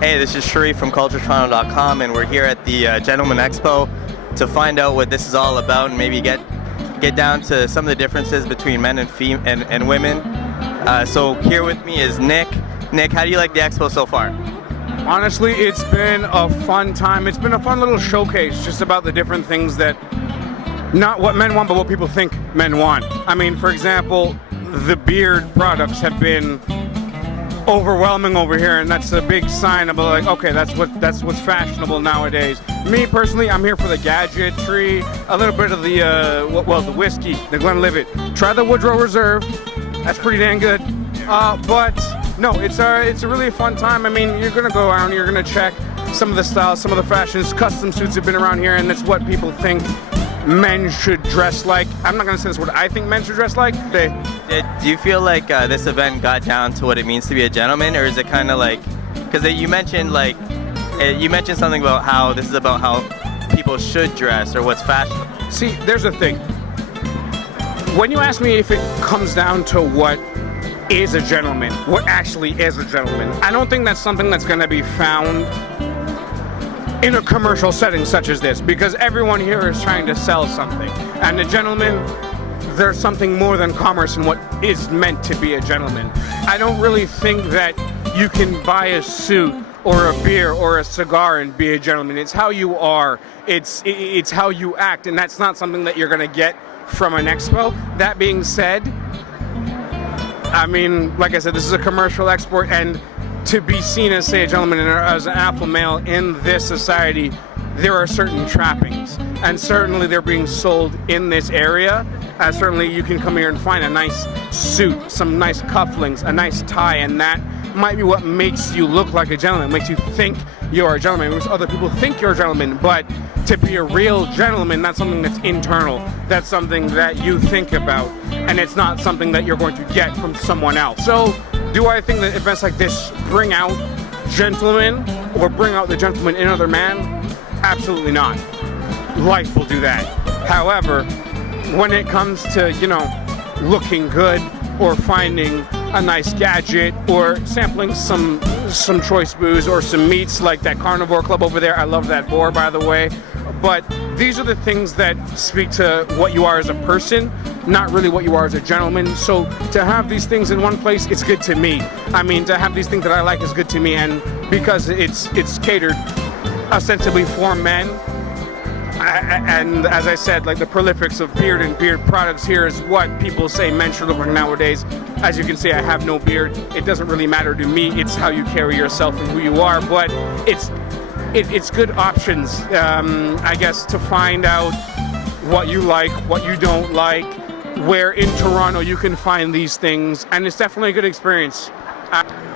Hey, this is Sharif from CultureToronto.com, and we're here at the Gentleman Expo to find out what this is all about and maybe get down to some of the differences between men and women. So here with me is Nick. Nick, how do you like the expo so far? Honestly, it's been a fun time. It's been a fun little showcase just about the different things that, not what men want, but what people think men want. I mean, for example, the beard products have been overwhelming over here, and that's a big sign of like, okay, that's what's fashionable nowadays. Me personally, I'm here for the gadgetry, a little bit of the the whiskey, the Glenlivet. Try the Woodrow Reserve, that's pretty dang good. But no, it's a really fun time. I mean, you're gonna go around, you're gonna check some of the styles, some of the fashions. Custom suits have been around here, and it's what people think men should dress like. I'm not gonna say this what I think men should dress like. Do you feel like this event got down to what it means to be a gentleman, or is it kind of like, because you mentioned something about how this is about how people should dress or what's fashionable? See, there's a thing. When you ask me if it comes down to what is a gentleman, what actually is a gentleman, I don't think that's something that's gonna be found in a commercial setting such as this, because everyone here is trying to sell something. And a gentleman, there's something more than commerce in what is meant to be a gentleman. I don't really think that you can buy a suit or a beer or a cigar and be a gentleman. It's how you are. It's how you act, and that's not something that you're gonna get from an expo. That being said, I mean, like I said, this is a commercial export, and to be seen as, say, a gentleman and as an alpha male in this society, there are certain trappings, and certainly they're being sold in this area. Certainly you can come here and find a nice suit, some nice cufflinks, a nice tie, and that might be what makes you look like a gentleman, makes you think you're a gentleman, makes other people think you're a gentleman. But to be a real gentleman, that's something that's internal, that's something that you think about, and it's not something that you're going to get from someone else. So do I think that events like this bring out gentlemen or bring out the gentleman in other man? Absolutely not. Life will do that. However, when it comes to, looking good or finding a nice gadget or sampling some choice booze or some meats like that Carnivore Club over there, I love that boar, by the way. But these are the things that speak to what you are as a person, not really what you are as a gentleman. So to have these things in one place, it's good to me. I mean, to have these things that I like is good to me, and because it's catered ostensibly for men. And as I said, like the prolifics of beard and beard products here is what people say men should look like nowadays. As you can see, I have no beard. It doesn't really matter to me. It's how you carry yourself and who you are. But it's good options, I guess, to find out what you like, what you don't like, where in Toronto you can find these things, and it's definitely a good experience.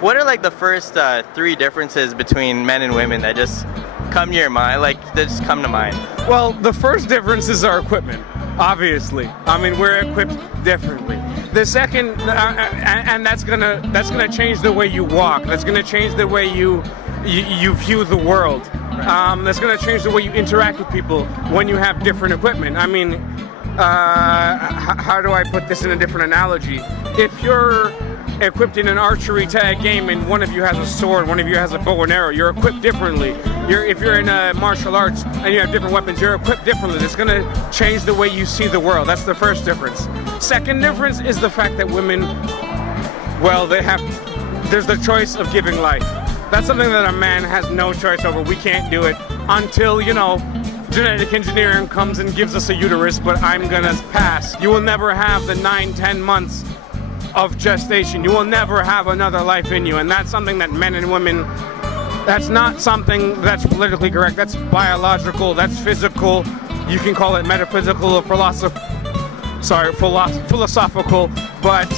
What are like the first 3 differences between men and women that just come to your mind, that just come to mind? Well, the first difference is our equipment, obviously. I mean, we're equipped differently. The second, and that's gonna change the way you walk. That's gonna change the way you view the world. That's gonna change the way you interact with people when you have different equipment. I mean, how do I put this in a different analogy? If you're equipped in an archery tag game and one of you has a sword, one of you has a bow and arrow, you're equipped differently. If you're in martial arts and you have different weapons, you're equipped differently. It's going to change the way you see the world. That's the first difference. Second difference is the fact that women, well, there's the choice of giving life. That's something that a man has no choice over. We can't do it until, genetic engineering comes and gives us a uterus, but I'm gonna pass. You will never have the 9-10 months of gestation. You will never have another life in you, and that's something that men and women, that's not something that's politically correct. That's biological, that's physical. You can call it metaphysical or philosophical, but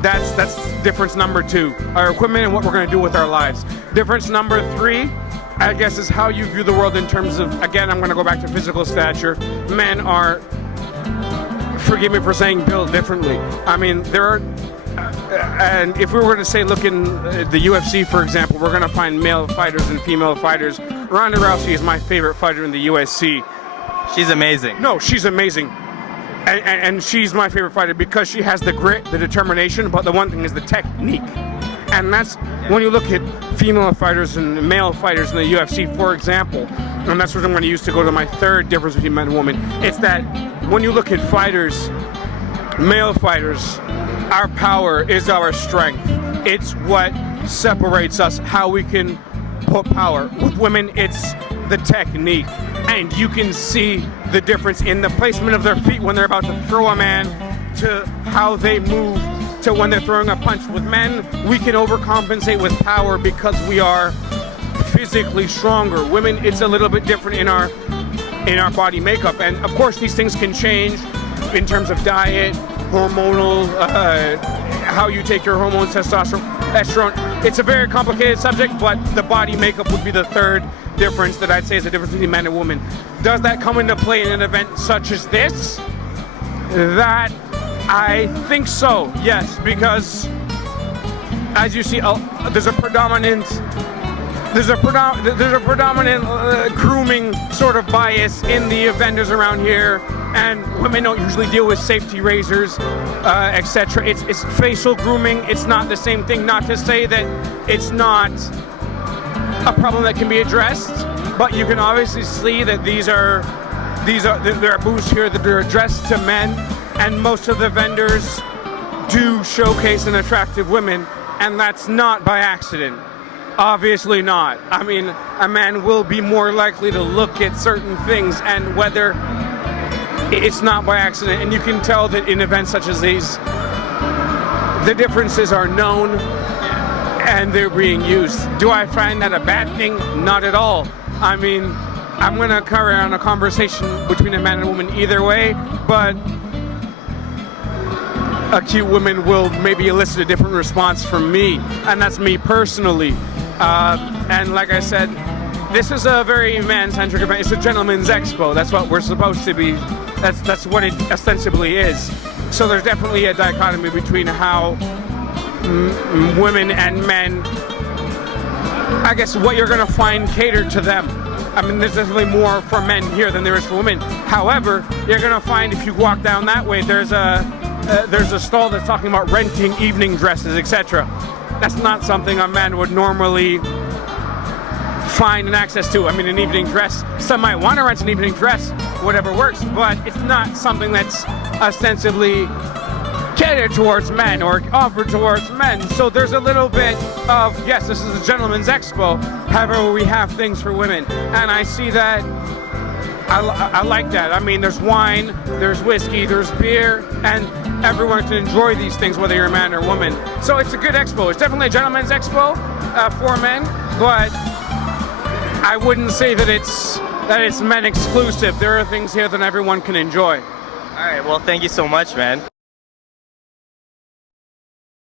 that's difference number 2. Our equipment and what we're gonna do with our lives. Difference number 3, I guess, is how you view the world in terms of, again, I'm gonna go back to physical stature. Men are, forgive me for saying, built differently. I mean, there are, and if we were to say, look in the UFC, for example, we're gonna find male fighters and female fighters. Rhonda Rousey is my favorite fighter in the UFC. She's amazing. No, she's amazing. And she's my favorite fighter because she has the grit, the determination, but the one thing is the technique. And that's when you look at female fighters and male fighters in the UFC, for example, and that's what I'm going to use to go to my third difference between men and women. It's that when you look at fighters, male fighters, our power is our strength. It's what separates us, how we can put power. With women, it's the technique. And you can see the difference in the placement of their feet when they're about to throw a man, to how they move, to when they're throwing a punch. With men, we can overcompensate with power because we are physically stronger. Women, it's a little bit different in our body makeup. And of course, these things can change in terms of diet, hormonal, how you take your hormones, testosterone, estrogen. It's a very complicated subject, but the body makeup would be the third difference that I'd say is the difference between men and women. Does that come into play in an event such as this? That I think so, yes, because as you see, there's a predominant grooming sort of bias in the vendors around here, and women don't usually deal with safety razors, etc. It's facial grooming. It's not the same thing. Not to say that it's not a problem that can be addressed, but you can obviously see that there are booths here that are addressed to men, and most of the vendors do showcase and attractive women, and that's not by accident. Obviously not. I mean, a man will be more likely to look at certain things, and whether it's not by accident. And you can tell that in events such as these, the differences are known and they're being used. Do I find that a bad thing? Not at all. I mean, I'm going to carry on a conversation between a man and a woman either way, but a cute woman will maybe elicit a different response from me, and that's me personally. And like I said, this is a very man-centric event. It's a gentleman's expo. That's what we're supposed to be. That's what it ostensibly is. So there's definitely a dichotomy between how women and men, I guess, what you're going to find catered to them. I mean, there's definitely more for men here than there is for women. However, you're going to find if you walk down that way, there's a stall that's talking about renting evening dresses, etc. That's not something a man would normally find an access to. I mean, an evening dress, some might want to rent an evening dress, whatever works, but it's not something that's ostensibly catered towards men or offered towards men. So there's a little bit of, yes, this is a gentleman's expo, however, we have things for women. And I see that, I like that. I mean, there's wine, there's whiskey, there's beer, and everyone can enjoy these things, whether you're a man or woman. So it's a good expo. It's definitely a gentleman's expo for men, but I wouldn't say that it's men exclusive. There are things here that everyone can enjoy. All right, well, thank you so much, man.